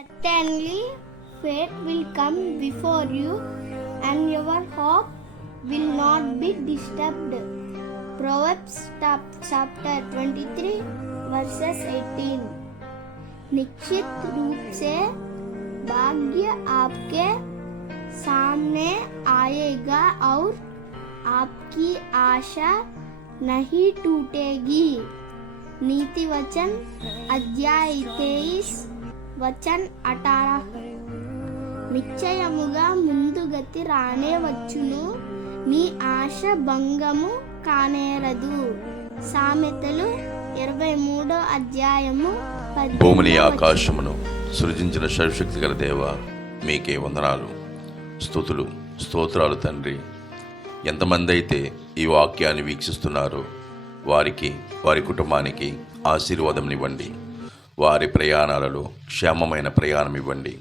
Certainly, fate will come before you, and your hope will not be disturbed. Proverbs chapter 23 verses 18. निश्चित रूप से भाग्य आपके सामने आएगा और आपकी आशा नहीं टूटेगी. नीति वचन अध्याय 23 వచన్ 18. నిశ్చయముగా ముందుగతి రానే వచ్చును, నీ ఆశ భంగము కానేరదు. సామెతలు 23వ అధ్యాయము 18. భూమిని ఆకాశమును సృజించిన సర్వశక్తి గల దేవ, మీకే వందనాలు, స్తుతులు, స్తోత్రాలు తండ్రి. ఎంతమంది అయితే ఈ వాక్యాన్ని వీక్షిస్తున్నారో వారికి, వారి కుటుంబానికి ఆశీర్వాదం ఇవ్వండి. వారి ప్రయాణాలలో క్షేమమైన ప్రయాణం ఇవ్వండి.